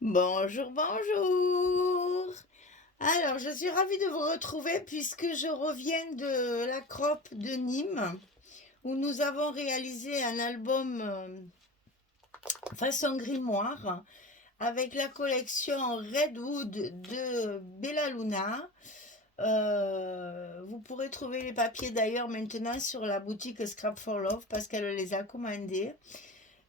Bonjour, bonjour. Alors, je suis ravie de vous retrouver puisque je reviens de la CROP de Nîmes où nous avons réalisé un album façon grimoire avec la collection Redwood de Bella Luna. Vous pourrez trouver les papiers d'ailleurs maintenant sur la boutique Scrap for Love parce qu'elle les a commandés.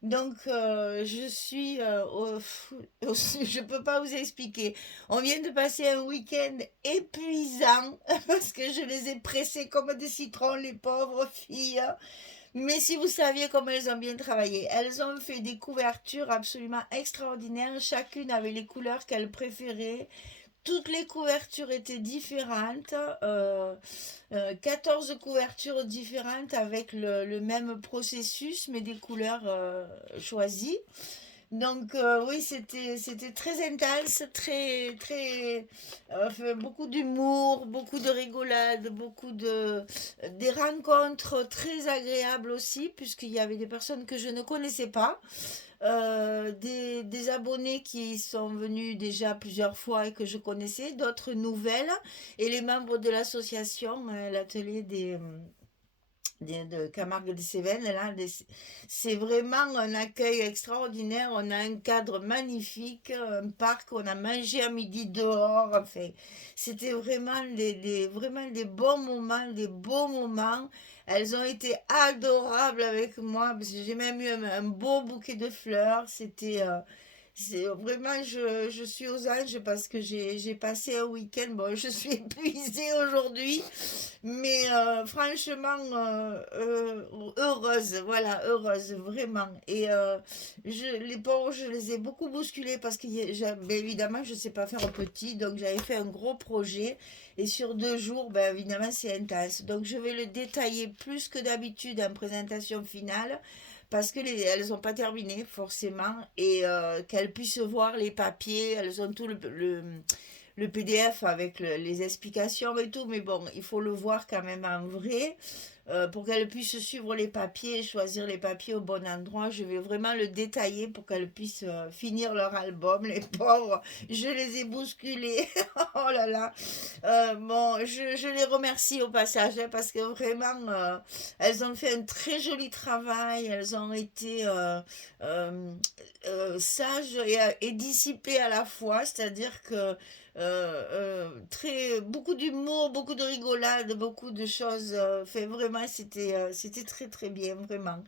Donc, je suis je peux pas vous expliquer. On vient de passer un week-end épuisant parce que je les ai pressés comme des citrons, les pauvres filles. Mais si vous saviez comment elles ont bien travaillé, elles ont fait des couvertures absolument extraordinaires. Chacune avait les couleurs qu'elle préférait. Toutes les couvertures étaient différentes, 14 couvertures différentes avec le même processus, mais des couleurs choisies. Donc oui, c'était très intense, enfin, beaucoup d'humour, beaucoup de rigolade, des rencontres très agréables aussi, puisqu'il y avait des personnes que je ne connaissais pas, des abonnés qui sont venus déjà plusieurs fois et que je connaissais, d'autres nouvelles, et les membres de l'association, l'atelier de Camargue des Cévennes, là, c'est vraiment un accueil extraordinaire. On a un cadre magnifique, un parc, on a mangé à midi dehors. Enfin, c'était vraiment vraiment des bons moments, des beaux moments. Elles ont été adorables avec moi parce que j'ai même eu un beau bouquet de fleurs. Vraiment, je suis aux anges parce que j'ai passé un week-end. Bon, je suis épuisée aujourd'hui, mais franchement, heureuse, voilà, heureuse, vraiment. Et les pauvres, je les ai beaucoup bousculés parce que, ben, évidemment, je ne sais pas faire un petit, donc j'avais fait un gros projet. Et sur 2 jours, ben, évidemment, c'est intense. Donc je vais le détailler plus que d'habitude en présentation finale parce que elles n'ont pas terminé forcément et qu'elles puissent voir les papiers, elles ont tout le PDF avec les explications et tout, mais bon, il faut le voir quand même en vrai pour qu'elles puissent suivre les papiers, choisir les papiers au bon endroit. Je vais vraiment le détailler pour qu'elles puissent finir leur album, les pauvres. Je les ai bousculés. Oh là là. Bon, je les remercie au passage hein, parce que vraiment, elles ont fait un très joli travail. Elles ont été sages et dissipées à la fois, c'est-à-dire que beaucoup d'humour, beaucoup de rigolade, beaucoup de choses. Fait vraiment, c'était très très bien, vraiment.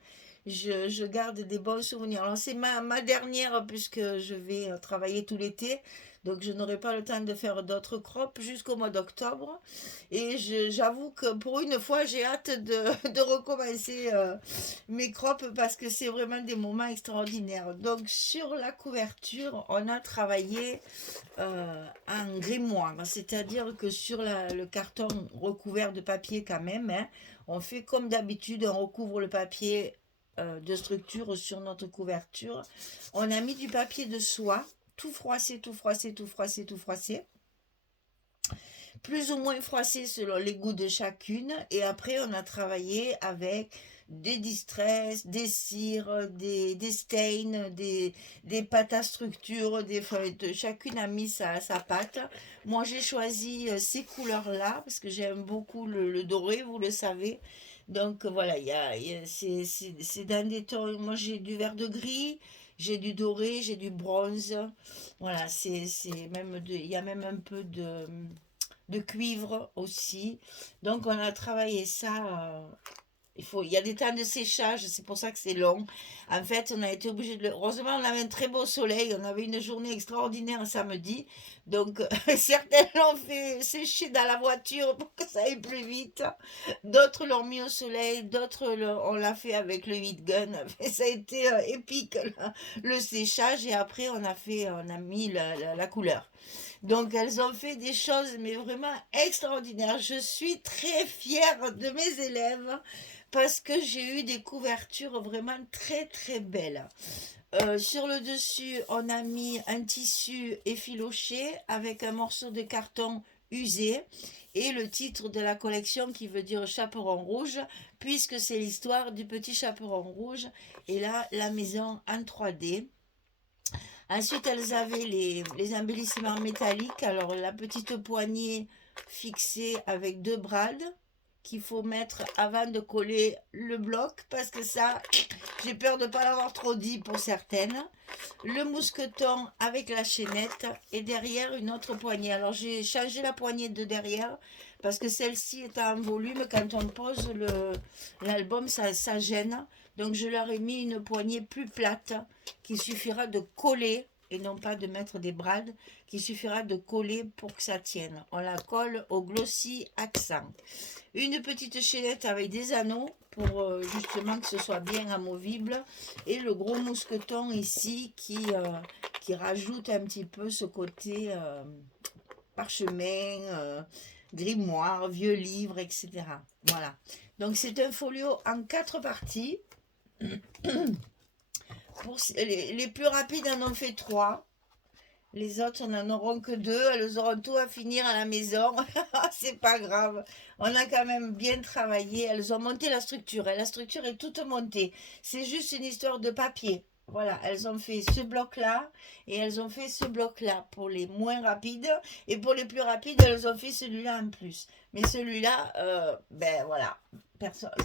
Je garde des bons souvenirs. Alors, c'est ma dernière puisque je vais travailler tout l'été. Donc, je n'aurai pas le temps de faire d'autres crops jusqu'au mois d'octobre. Et j'avoue que pour une fois, j'ai hâte de recommencer mes crops parce que c'est vraiment des moments extraordinaires. Donc, sur la couverture, on a travaillé en grimoire, c'est-à-dire que sur le carton recouvert de papier quand même, hein, on fait comme d'habitude, on recouvre le papier de structure sur notre couverture. On a mis du papier de soie, tout froissé, tout froissé, tout froissé, tout froissé, plus ou moins froissé selon les goûts de chacune. Et après, on a travaillé avec des distress, des cires, des stains, des pâtes à structure, des feuilles. Chacune a mis sa pâte. Moi, j'ai choisi ces couleurs-là parce que j'aime beaucoup le doré, vous le savez. Donc voilà, c'est dans des tons. Moi, j'ai du vert de gris, j'ai du doré, j'ai du bronze. Voilà, il y a même un peu de cuivre aussi. Donc on a travaillé ça. Il y a des temps de séchage, c'est pour ça que c'est long. En fait, on a été obligé de heureusement, on avait un très beau soleil, on avait une journée extraordinaire un samedi. Donc, certains l'ont fait sécher dans la voiture pour que ça aille plus vite. D'autres l'ont mis au soleil, on l'a fait avec le heat gun. Ça a été épique, le séchage. Et après, on a mis la couleur. Donc elles ont fait des choses mais vraiment extraordinaires. Je suis très fière de mes élèves parce que j'ai eu des couvertures vraiment très très belles. Sur le dessus, on a mis un tissu effiloché avec un morceau de carton usé et le titre de la collection qui veut dire chaperon rouge puisque c'est l'histoire du petit chaperon rouge et là la maison en 3D Ensuite, elles avaient les embellissements métalliques. Alors, la petite poignée fixée avec deux brades qu'il faut mettre avant de coller le bloc parce que ça, j'ai peur de ne pas l'avoir trop dit pour certaines. Le mousqueton avec la chaînette et derrière une autre poignée. Alors, j'ai changé la poignée de derrière parce que celle-ci est en volume. Quand on pose l'album, ça gêne. Donc, je leur ai mis une poignée plus plate qu'il suffira de coller et non pas de mettre des brades, qu'il suffira de coller pour que ça tienne. On la colle au glossy accent. Une petite chaînette avec des anneaux pour justement que ce soit bien amovible. Et le gros mousqueton ici qui rajoute un petit peu ce côté parchemin, grimoire, vieux livre, etc. Voilà. Donc c'est un folio en 4 parties. Pour les plus rapides en ont fait 3. Les autres n'en auront que 2. Elles auront tout à finir à la maison. C'est pas grave. On a quand même bien travaillé. Elles ont monté la structure. Et la structure est toute montée. C'est juste une histoire de papier. Voilà, elles ont fait ce bloc-là et elles ont fait ce bloc-là pour les moins rapides. Et pour les plus rapides, elles ont fait celui-là en plus. Mais celui-là, ben voilà,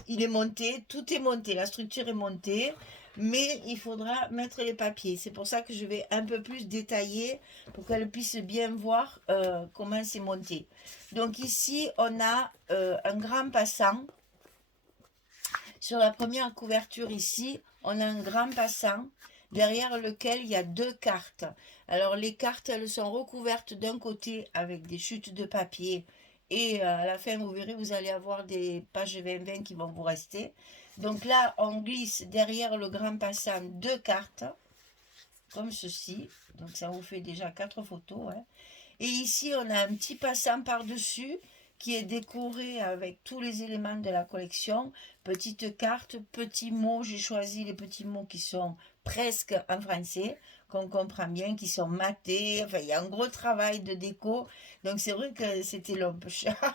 il est monté, tout est monté, la structure est montée. Mais il faudra mettre les papiers. C'est pour ça que je vais un peu plus détailler pour qu'elles puissent bien voir comment c'est monté. Donc ici, on a un grand passant. Sur la première couverture ici, on a un grand passant derrière lequel il y a 2 cartes. Alors les cartes, elles sont recouvertes d'un côté avec des chutes de papier et à la fin, vous verrez, vous allez avoir des pages 20-20 qui vont vous rester. Donc là, on glisse derrière le grand passant 2 cartes, comme ceci. Donc ça vous fait déjà 4 photos. Hein. Et ici, on a un petit passant par-dessus qui est décoré avec tous les éléments de la collection. Petite carte, petits mots. J'ai choisi les petits mots qui sont presque en français, qu'on comprend bien, qui sont matés. Enfin, il y a un gros travail de déco. Donc, c'est vrai que c'était long.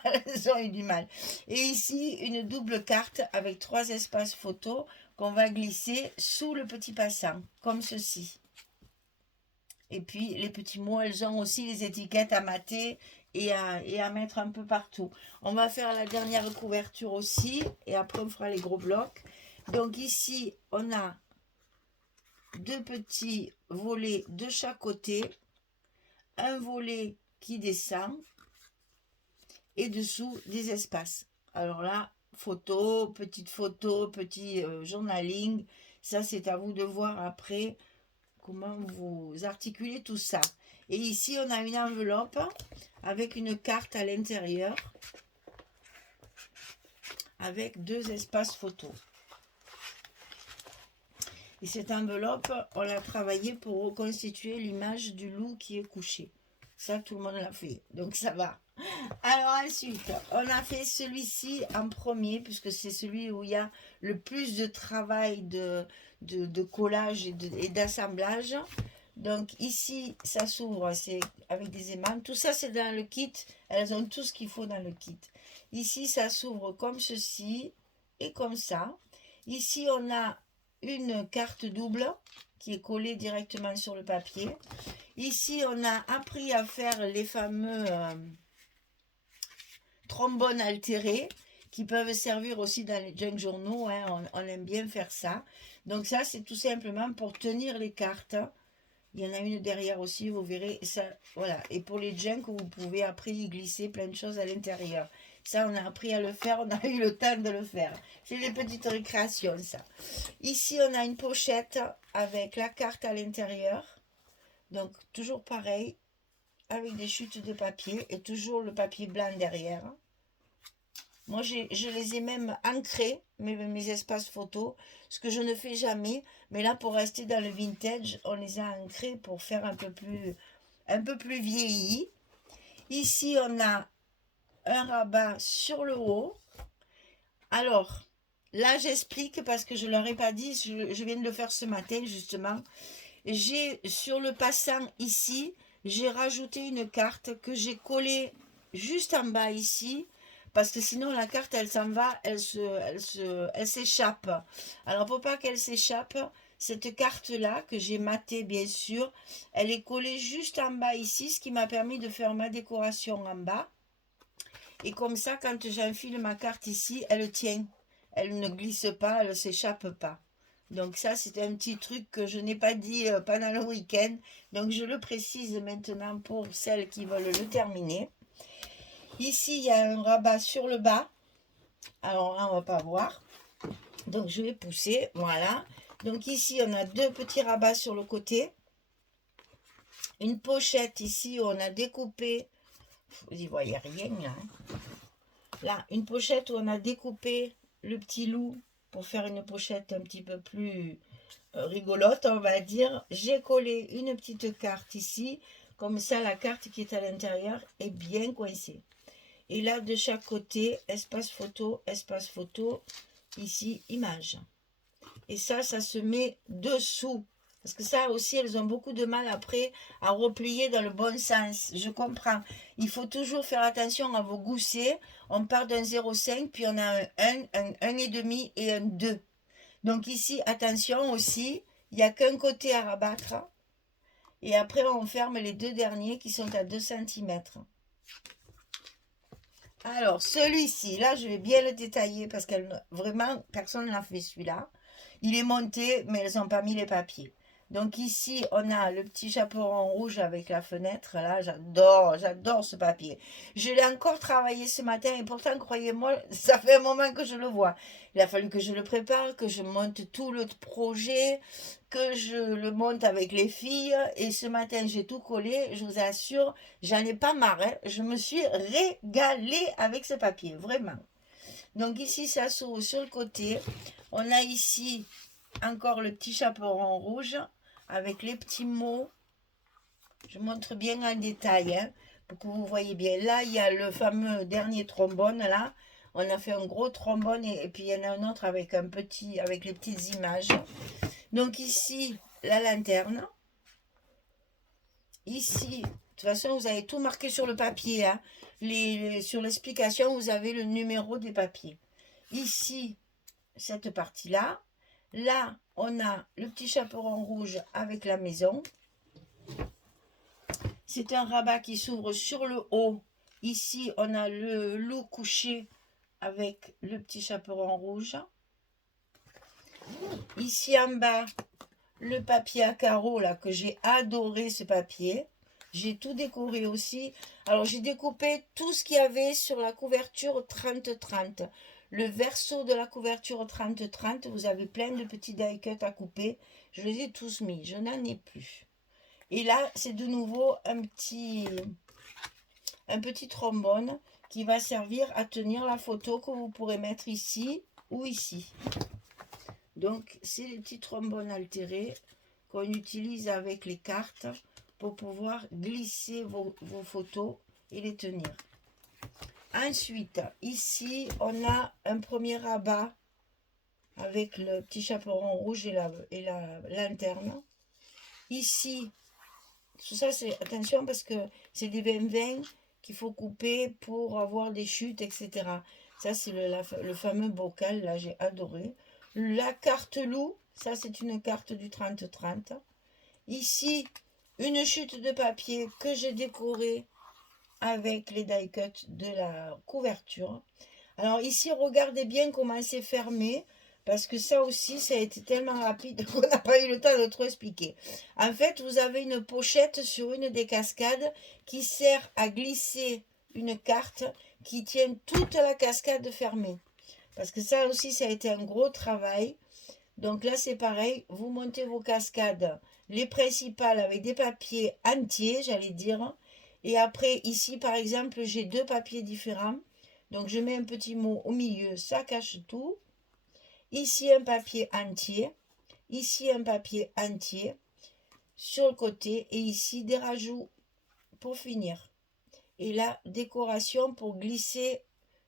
Elles ont eu du mal. Et ici, une double carte avec 3 espaces photos qu'on va glisser sous le petit passant, comme ceci. Et puis, les petits mots, elles ont aussi les étiquettes à mater et à mettre un peu partout. On va faire la dernière couverture aussi. Et après, on fera les gros blocs. Donc ici, on a 2 petits volets de chaque côté. Un volet qui descend. Et dessous, des espaces. Alors là, photo, petit journaling. Ça, c'est à vous de voir après comment vous articulez tout ça. Et ici, on a une enveloppe avec une carte à l'intérieur avec 2 espaces photos. Et cette enveloppe, on l'a travaillée pour reconstituer l'image du loup qui est couché. Ça, tout le monde l'a fait, donc ça va. Alors ensuite, on a fait celui-ci en premier, puisque c'est celui où il y a le plus de travail de collage et d'assemblage. Donc ici, ça s'ouvre, c'est avec des aimants. Tout ça, c'est dans le kit. Elles ont tout ce qu'il faut dans le kit. Ici, ça s'ouvre comme ceci et comme ça. Ici, on a une carte double qui est collée directement sur le papier. Ici, on a appris à faire les fameux trombones altérés qui peuvent servir aussi dans les junk journaux. Hein. On aime bien faire ça. Donc ça, c'est tout simplement pour tenir les cartes. Il y en a une derrière aussi, vous verrez. Ça, voilà. Et pour les junk, vous pouvez après y glisser plein de choses à l'intérieur. Ça, on a appris à le faire, on a eu le temps de le faire. C'est des petites récréations, ça. Ici, on a une pochette avec la carte à l'intérieur. Donc, toujours pareil, avec des chutes de papier et toujours le papier blanc derrière. Moi, je les ai même ancrés, mes espaces photos, ce que je ne fais jamais. Mais là, pour rester dans le vintage, on les a ancrés pour faire un peu plus vieilli. Ici, on a un rabat sur le haut. Alors, là, j'explique parce que je ne leur ai pas dit, je viens de le faire ce matin, justement. J'ai, sur le passant ici, j'ai rajouté une carte que j'ai collée juste en bas ici, parce que sinon la carte elle s'en va, elle s'échappe. Alors pour pas qu'elle s'échappe, cette carte-là, que j'ai matée bien sûr, elle est collée juste en bas ici, ce qui m'a permis de faire ma décoration en bas. Et comme ça, quand j'enfile ma carte ici, elle tient. Elle ne glisse pas, elle ne s'échappe pas. Donc ça, c'est un petit truc que je n'ai pas dit pendant le week-end. Donc je le précise maintenant pour celles qui veulent le terminer. Ici, il y a un rabat sur le bas. Alors là, on va pas voir. Donc je vais pousser, voilà. Donc ici, on a deux petits rabats sur le côté. Une pochette ici où on a découpé. Vous n'y voyez rien là. Là, une pochette où on a découpé le petit loup pour faire une pochette un petit peu plus rigolote, on va dire. J'ai collé une petite carte ici. Comme ça, la carte qui est à l'intérieur est bien coincée. Et là, de chaque côté, espace photo, ici, image. Et ça se met dessous. Parce que ça aussi, elles ont beaucoup de mal après à replier dans le bon sens. Je comprends. Il faut toujours faire attention à vos goussets. On part d'un 0,5, puis on a un 1, un 1,5 et un 2. Donc ici, attention aussi, il n'y a qu'un côté à rabattre. Et après, on ferme les deux derniers qui sont à 2 cm. Alors, celui-ci, là, je vais bien le détailler parce que vraiment, personne ne l'a fait celui-là. Il est monté, mais elles n'ont pas mis les papiers. Donc ici, on a le petit chaperon rouge avec la fenêtre. Là, j'adore ce papier. Je l'ai encore travaillé ce matin et pourtant, croyez-moi, ça fait un moment que je le vois. Il a fallu que je le prépare, que je monte tout le projet, que je le monte avec les filles. Et ce matin, j'ai tout collé. Je vous assure, j'en ai pas marre. Hein. Je me suis régalée avec ce papier, vraiment. Donc ici, ça s'ouvre sur le côté. On a ici encore le petit chaperon rouge avec les petits mots. Je montre bien en détail hein, pour que vous voyez bien. Là, il y a le fameux dernier trombone. Là, on a fait un gros trombone et puis il y en a un autre avec avec les petites images. Donc ici, la lanterne. Ici, de toute façon, vous avez tout marqué sur le papier. Hein. Sur l'explication, vous avez le numéro des papiers. Ici, cette partie-là. Là, on a le petit chaperon rouge avec la maison. C'est un rabat qui s'ouvre sur le haut. Ici, on a le loup couché avec le petit chaperon rouge. Ici en bas, le papier à carreaux, là, que j'ai adoré ce papier. J'ai tout décoré aussi. Alors, j'ai découpé tout ce qu'il y avait sur la couverture 30-30. Le verso de la couverture 30-30, vous avez plein de petits die cuts à couper. Je les ai tous mis. Je n'en ai plus. Et là, c'est de nouveau un petit trombone qui va servir à tenir la photo que vous pourrez mettre ici ou ici. Donc, c'est les petits trombones altérés qu'on utilise avec les cartes pour pouvoir glisser vos photos et les tenir. Ensuite, ici, on a un premier rabat avec le petit chaperon rouge et la lanterne. Ici, tout ça, c'est attention parce que c'est des 20-20 qu'il faut couper pour avoir des chutes, etc. Ça, c'est le fameux bocal, là, j'ai adoré. La carte loup, ça, c'est une carte du 30-30. Ici, une chute de papier que j'ai décorée avec les die cuts de la couverture. Alors ici, regardez bien comment c'est fermé, parce que ça aussi, ça a été tellement rapide qu'on n'a pas eu le temps de trop expliquer. En fait, vous avez une pochette sur une des cascades qui sert à glisser une carte qui tient toute la cascade fermée. Parce que ça aussi, ça a été un gros travail. Donc là, c'est pareil, vous montez vos cascades, les principales avec des papiers entiers, j'allais dire. Et après, ici, par exemple, j'ai deux papiers différents. Donc, je mets un petit mot au milieu, ça cache tout. Ici, un papier entier. Ici, un papier entier. Sur le côté. Et ici, des rajouts pour finir. Et là, décoration pour glisser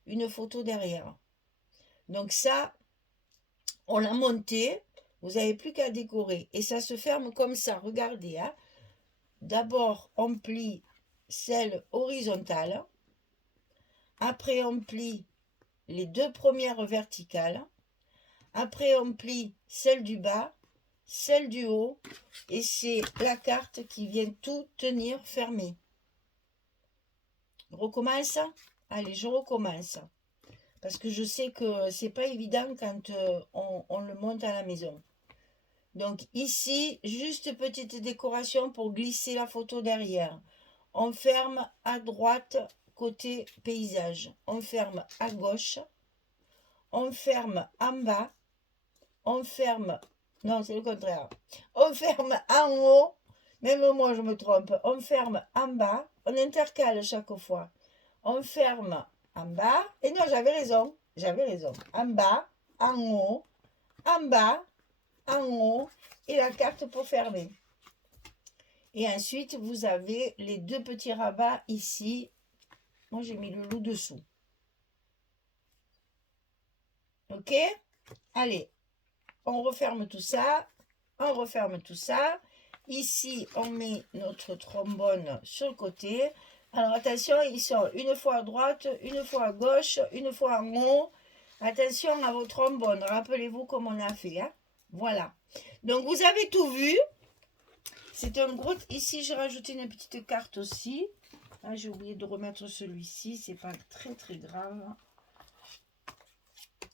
une photo derrière. Donc ça, on l'a monté. Vous n'avez plus qu'à décorer. Et ça se ferme comme ça. Regardez. Hein. D'abord, on plie celle horizontale. Après, on plie les deux premières verticales. Après, on plie celle du bas. celle du haut, et c'est la carte qui vient tout tenir fermé. Je recommence. Allez, je recommence. Parce que je sais que c'est pas évident quand on le monte à la maison. Donc ici, juste petite décoration pour glisser la photo derrière. On ferme à droite côté paysage. On ferme à gauche. On ferme en bas. On ferme... Non, c'est le contraire. On ferme en haut. Même moi, je me trompe. On ferme en bas. On intercale chaque fois. On ferme en bas. Et non, j'avais raison. J'avais raison. En bas, en haut, en bas, en haut. Et la carte pour fermer. Et ensuite, vous avez les deux petits rabats ici. Moi, j'ai mis le loup dessous. Ok? Allez, on referme tout ça. On referme tout ça. Ici, on met notre trombone sur le côté. Alors, attention, ils sont une fois à droite, une fois à gauche, une fois en haut. Attention à vos trombones. Rappelez-vous comme on a fait. Hein? Voilà. Donc, vous avez tout vu. C'est un gros... Ici, j'ai rajouté une petite carte aussi. Ah, j'ai oublié de remettre celui-ci. C'est pas très, très grave.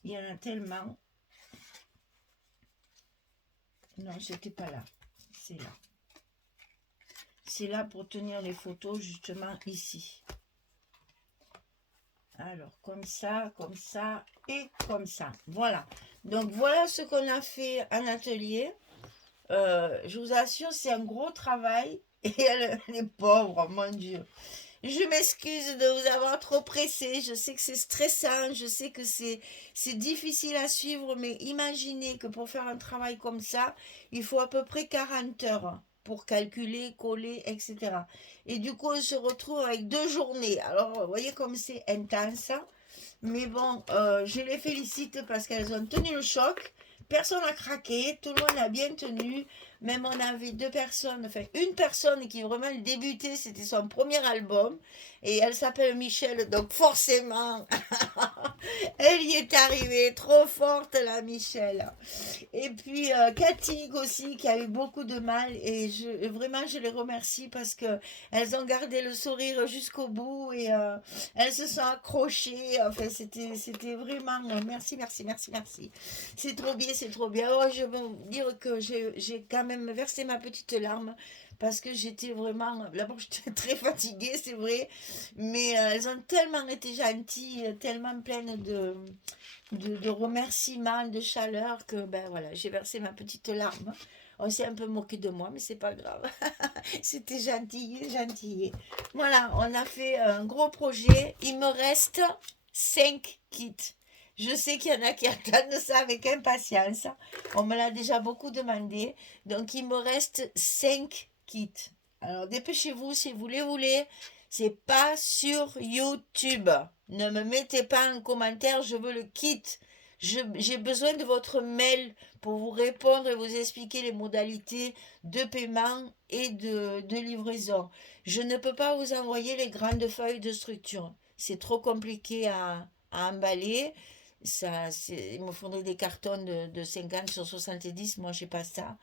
Il y en a tellement. Non, c'était pas là. C'est là. C'est là pour tenir les photos, justement, ici. Alors, comme ça et comme ça. Voilà. Donc, voilà ce qu'on a fait en atelier. Je vous assure, c'est un gros travail. Et elle est pauvre, mon Dieu. Je m'excuse de vous avoir trop pressé. Je sais que c'est stressant. Je sais que c'est difficile à suivre. Mais imaginez que pour faire un travail comme ça, il faut à peu près 40 heures pour calculer, coller, etc. Et du coup, on se retrouve avec 2 journées. Alors, vous voyez comme c'est intense. Mais bon, je les félicite parce qu'elles ont tenu le choc. Personne n'a craqué, tout le monde a bien tenu. Même on avait 2 personnes, enfin une personne qui vraiment débutait, c'était son premier album. Et elle s'appelle Michel, donc forcément, elle y est arrivée, trop forte la Michel. Et puis Cathy aussi qui a eu beaucoup de mal et vraiment je les remercie parce que elles ont gardé le sourire jusqu'au bout et elles se sont accrochées. Enfin c'était vraiment merci merci merci merci. C'est trop bien, c'est trop bien. Oh, je veux vous dire que j'ai quand même versé ma petite larme parce que j'étais vraiment d'abord j'étais très fatiguée, c'est vrai, mais elles ont tellement été gentilles, tellement pleines de remerciements, de chaleur, que ben voilà, j'ai versé ma petite larme. On s'est un peu moqué de moi, mais c'est pas grave. C'était gentil, gentil. Voilà, on a fait un gros projet. Il me reste 5 kits. Je sais qu'il y en a qui attendent ça avec impatience. On me l'a déjà beaucoup demandé. Donc, il me reste 5 kits. Alors, dépêchez-vous si vous les voulez. C'est pas sur YouTube. Ne me mettez pas en commentaire, je veux le kit. J'ai besoin de votre mail pour vous répondre et vous expliquer les modalités de paiement et de livraison. Je ne peux pas vous envoyer les grandes feuilles de structure. C'est trop compliqué à emballer. Ça, il me faudrait des cartons de 50 sur 70. Moi, je n'ai pas ça.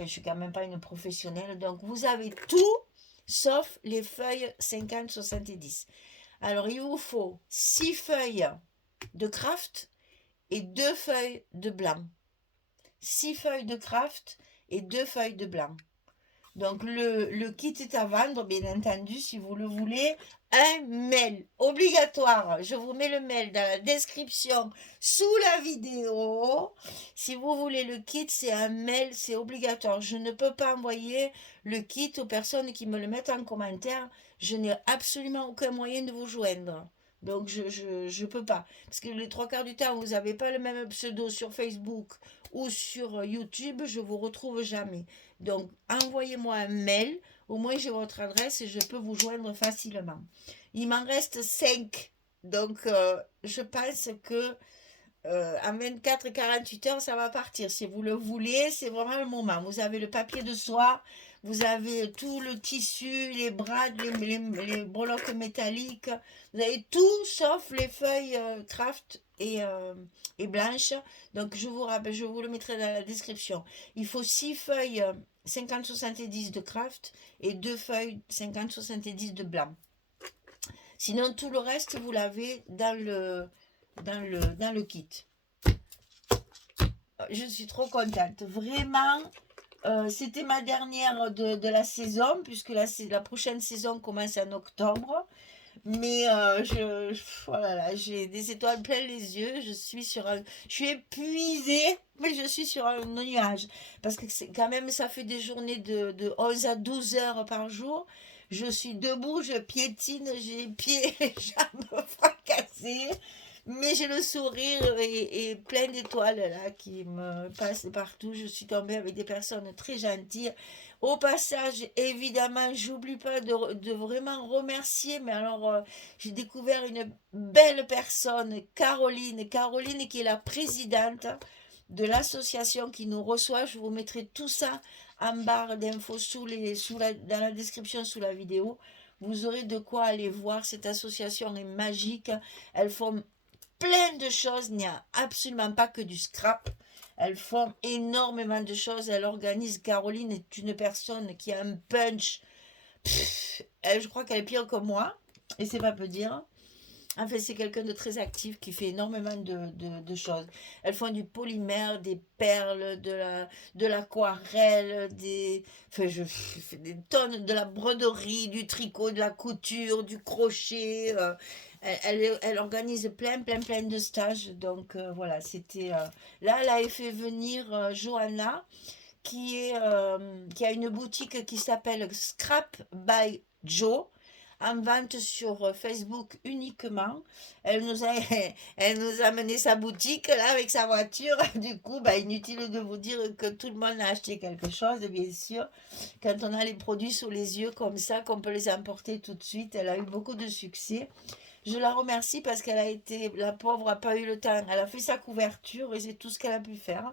Je suis quand même pas une professionnelle. Donc, vous avez tout sauf les feuilles 50-70. Alors, il vous faut 6 feuilles de craft et 2 feuilles de blanc. 6 feuilles de craft et 2 feuilles de blanc. Donc, le kit est à vendre, bien entendu, si vous le voulez. Un mail obligatoire. Je vous mets le mail dans la description sous la vidéo. Si vous voulez le kit, c'est un mail, c'est obligatoire. Je ne peux pas envoyer le kit aux personnes qui me le mettent en commentaire. Je n'ai absolument aucun moyen de vous joindre. Donc, je peux pas. Parce que les 3 quarts du temps, vous n'avez pas le même pseudo sur Facebook ou sur YouTube, je vous retrouve jamais. Donc, envoyez-moi un mail. Au moins, j'ai votre adresse et je peux vous joindre facilement. Il m'en reste 5. Donc, je pense que en 24-48 heures, ça va partir. Si vous le voulez, c'est vraiment le moment. Vous avez le papier de soie, vous avez tout le tissu, les brades, les breloques métalliques, vous avez tout sauf les feuilles craft et blanches. Donc je vous rappelle, je vous le mettrai dans la description. Il faut 6 feuilles 50-70 de craft et 2 feuilles 50-70 de blanc. Sinon tout le reste vous l'avez dans le kit. Je suis trop contente, vraiment. C'était ma dernière de la saison, puisque la prochaine saison commence en octobre. Mais oh là là, j'ai des étoiles plein les yeux. Je suis épuisée, mais je suis sur un nuage. Parce que quand même, ça fait des journées de 11 à 12 heures par jour. Je suis debout, je piétine, j'ai les pieds et les jambes fracassées. Mais j'ai le sourire et plein d'étoiles là qui me passent partout. Je suis tombée avec des personnes très gentilles. Au passage, évidemment, j'oublie pas de vraiment remercier. Mais alors, j'ai découvert une belle personne, Caroline. Caroline qui est la présidente de l'association qui nous reçoit. Je vous mettrai tout ça en barre d'infos dans la description sous la vidéo. Vous aurez de quoi aller voir. Cette association est magique. Elles font plein de choses, il n'y a absolument pas que du scrap. Elles font énormément de choses. Elle organise. Caroline est une personne qui a un punch. Je crois qu'elle est pire que moi. Et c'est pas peu dire. En fait, c'est quelqu'un de très actif qui fait énormément de choses. Elles font du polymère, des perles, de l'aquarelle, enfin, je fais des tonnes de la broderie, du tricot, de la couture, du crochet. Elle organise plein de stages. Donc voilà, c'était. Là, elle a fait venir Johanna, qui a une boutique qui s'appelle Scrap by Joe, en vente sur Facebook uniquement. Elle nous a, elle nous a amené sa boutique là avec sa voiture. Du coup, inutile de vous dire que tout le monde a acheté quelque chose, bien sûr. Quand on a les produits sous les yeux comme ça, qu'on peut les emporter tout de suite, elle a eu beaucoup de succès. Je la remercie parce la pauvre n'a pas eu le temps. Elle a fait sa couverture et c'est tout ce qu'elle a pu faire.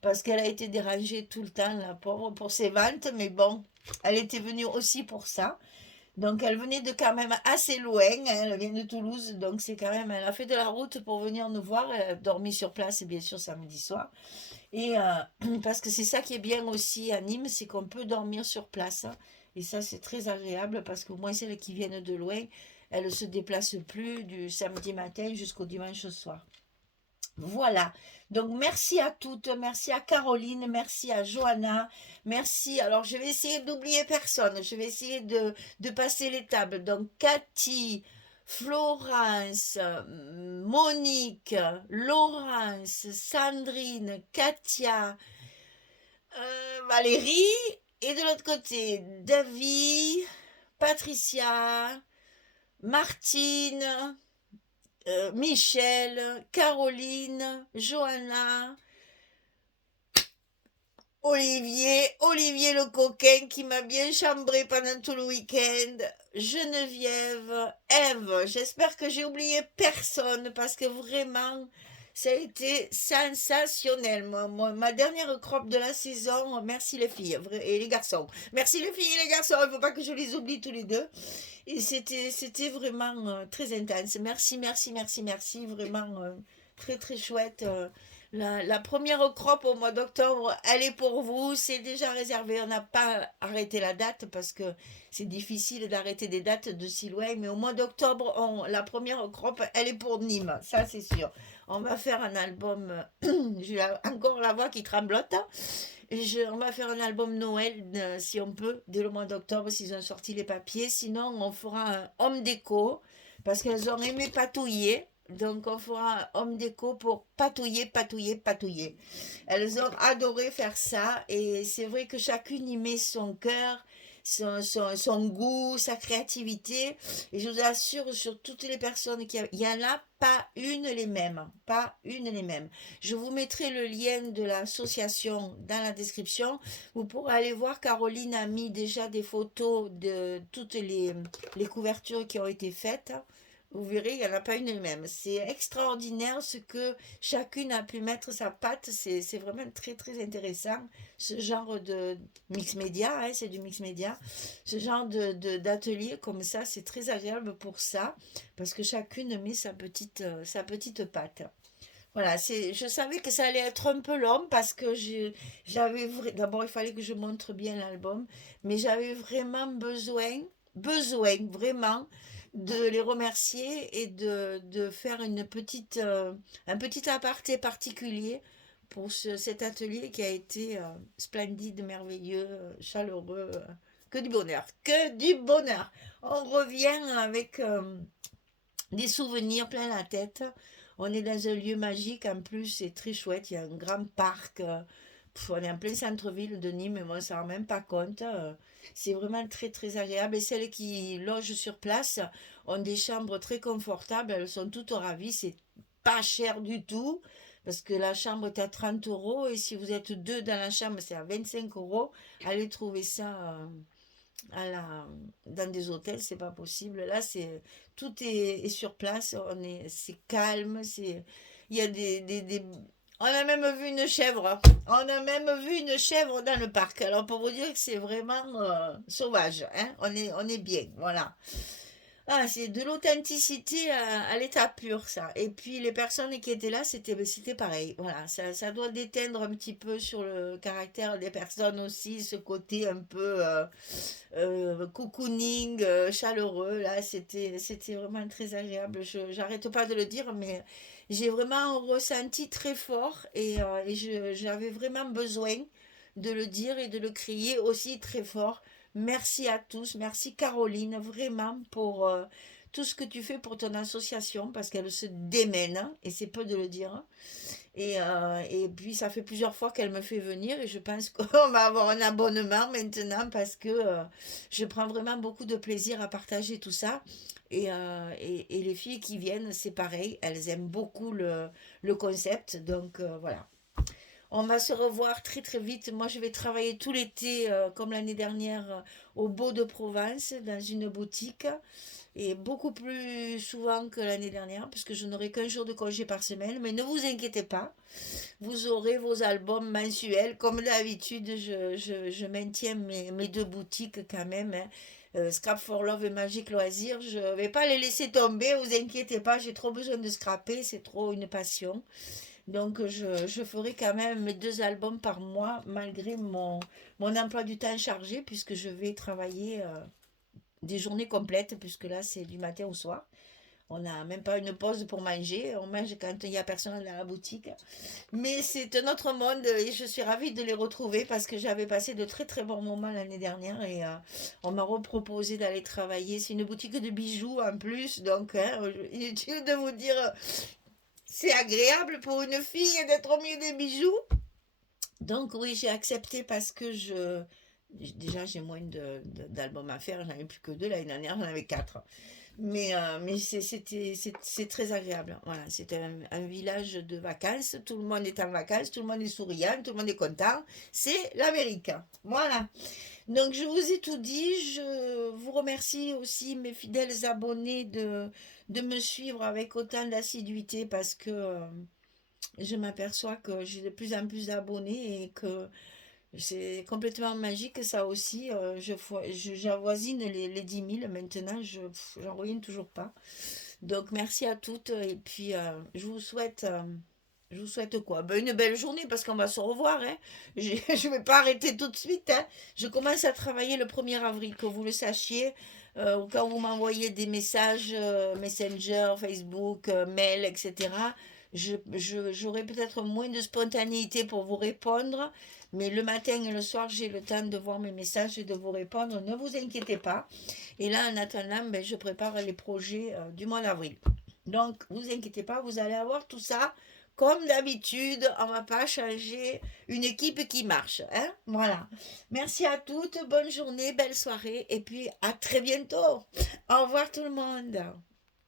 Parce qu'elle a été dérangée tout le temps, la pauvre, pour ses ventes. Mais bon, elle était venue aussi pour ça. Donc elle venait de quand même assez loin, hein, elle vient de Toulouse, donc c'est quand même, elle a fait de la route pour venir nous voir, elle a dormi sur place bien sûr samedi soir, et parce que c'est ça qui est bien aussi à Nîmes, c'est qu'on peut dormir sur place, hein. Et ça c'est très agréable parce qu'au moins celles qui viennent de loin, elles ne se déplacent plus du samedi matin jusqu'au dimanche soir. Voilà. Donc, merci à toutes. Merci à Caroline. Merci à Johanna. Merci. Alors, je vais essayer d'oublier personne. Je vais essayer de passer les tables. Donc, Cathy, Florence, Monique, Laurence, Sandrine, Katia, Valérie. Et de l'autre côté, David, Patricia, Martine, Michel, Caroline, Johanna, Olivier le coquin qui m'a bien chambré pendant tout le week-end, Geneviève, Ève. J'espère que j'ai oublié personne parce que vraiment, ça a été sensationnel. Ma dernière crop de la saison, merci les filles et les garçons. Merci les filles et les garçons, il ne faut pas que je les oublie tous les deux. Et c'était vraiment très intense. Merci, vraiment très très chouette. La première crop au mois d'octobre, elle est pour vous, c'est déjà réservé. On n'a pas arrêté la date parce que c'est difficile d'arrêter des dates de si loin, mais au mois d'octobre, la première crop, elle est pour Nîmes, ça c'est sûr. On va faire un album, j'ai encore la voix qui tremblote, hein. On va faire un album Noël, si on peut, dès le mois d'octobre, s'ils ont sorti les papiers. Sinon, on fera un homme déco, parce qu'elles ont aimé patouiller. Donc, on fera un homme déco pour patouiller. Elles ont adoré faire ça. Et c'est vrai que chacune y met son cœur, son goût, sa créativité. Et je vous assure, sur toutes les personnes il y en a pas une les mêmes. Pas une les mêmes. Je vous mettrai le lien de l'association dans la description. Vous pourrez aller voir, Caroline a mis déjà des photos de toutes les couvertures qui ont été faites. Vous verrez, il n'y en a pas une même. C'est extraordinaire ce que chacune a pu mettre sa patte. C'est vraiment très, très intéressant. Ce genre de mix média, hein, c'est du mix média. Ce genre d'atelier comme ça, c'est très agréable pour ça. Parce que chacune met sa petite patte. Voilà, je savais que ça allait être un peu long parce que d'abord il fallait que je montre bien l'album, mais j'avais vraiment besoin vraiment de les remercier et de faire un petit aparté particulier pour cet atelier qui a été splendide, merveilleux, chaleureux, que du bonheur, que du bonheur. On revient avec des souvenirs plein la tête. On est dans un lieu magique, en plus c'est très chouette, il y a un grand parc, on est en plein centre-ville de Nîmes, mais on ne s'en rend même pas compte. C'est vraiment très très agréable et celles qui logent sur place ont des chambres très confortables, elles sont toutes ravies, c'est pas cher du tout. Parce que la chambre est à 30 euros et si vous êtes deux dans la chambre, c'est à 25 euros. Allez trouver ça à la, dans des hôtels, c'est pas possible. Là, tout est sur place, c'est calme, il y a on a même vu une chèvre. On a même vu une chèvre dans le parc. Alors, pour vous dire que c'est vraiment sauvage, hein, on est bien, voilà. Ah, c'est de l'authenticité à l'état pur, ça. Et puis, les personnes qui étaient là, c'était pareil. Voilà, ça doit déteindre un petit peu sur le caractère des personnes aussi, ce côté un peu cocooning, chaleureux. Là, c'était vraiment très agréable. J'arrête pas de le dire, mais j'ai vraiment un ressenti très fort et j'avais vraiment besoin de le dire et de le crier aussi très fort. Merci à tous, merci Caroline, vraiment pour tout ce que tu fais pour ton association, parce qu'elle se démène, hein, et c'est peu de le dire. Et puis ça fait plusieurs fois qu'elle me fait venir, et je pense qu'on va avoir un abonnement maintenant, parce que je prends vraiment beaucoup de plaisir à partager tout ça. Et les filles qui viennent, c'est pareil, elles aiment beaucoup le concept, donc voilà. On va se revoir très très vite. Moi, je vais travailler tout l'été, comme l'année dernière, au Beau de Provence, dans une boutique, et beaucoup plus souvent que l'année dernière, puisque je n'aurai qu'un jour de congé par semaine. Mais ne vous inquiétez pas, vous aurez vos albums mensuels. Comme d'habitude, je maintiens mes deux boutiques quand même, hein. Scrap for Love et Magic Loisirs, je ne vais pas les laisser tomber, vous inquiétez pas, j'ai trop besoin de scraper, c'est trop une passion. Donc, je ferai quand même mes deux albums par mois, malgré mon emploi du temps chargé, puisque je vais travailler des journées complètes, puisque là, c'est du matin au soir. On n'a même pas une pause pour manger. On mange quand il n'y a personne dans la boutique. Mais c'est un autre monde et je suis ravie de les retrouver parce que j'avais passé de très très bons moments l'année dernière et on m'a reproposé d'aller travailler. C'est une boutique de bijoux en plus, donc hein, inutile de vous dire, c'est agréable pour une fille d'être au milieu des bijoux. Donc oui, j'ai accepté parce que déjà j'ai moins d'albums à faire, j'en avais plus que deux, l'année dernière j'en avais quatre. Mais c'est très agréable. Voilà, c'est un village de vacances, tout le monde est en vacances, tout le monde est souriant, tout le monde est content. C'est l'Amérique. Voilà. Donc je vous ai tout dit. Je vous remercie aussi mes fidèles abonnés de me suivre avec autant d'assiduité parce que je m'aperçois que j'ai de plus en plus d'abonnés et que c'est complètement magique ça aussi. J'avoisine les 10 000 maintenant, j'en reviens toujours pas. Donc merci à toutes et puis je vous souhaite quoi? Ben, une belle journée parce qu'on va se revoir, hein. Je vais pas arrêter tout de suite, hein. Je commence à travailler le 1er avril, que vous le sachiez. Quand vous m'envoyez des messages Messenger, Facebook, mail, etc., j'aurai peut-être moins de spontanéité pour vous répondre, mais le matin et le soir, j'ai le temps de voir mes messages et de vous répondre. Ne vous inquiétez pas. Et là, en attendant, ben, je prépare les projets du mois d'avril. Donc, vous inquiétez pas, vous allez avoir tout ça. Comme d'habitude, on ne va pas changer une équipe qui marche, hein. Voilà. Merci à toutes, bonne journée, belle soirée, et puis à très bientôt. Au revoir tout le monde.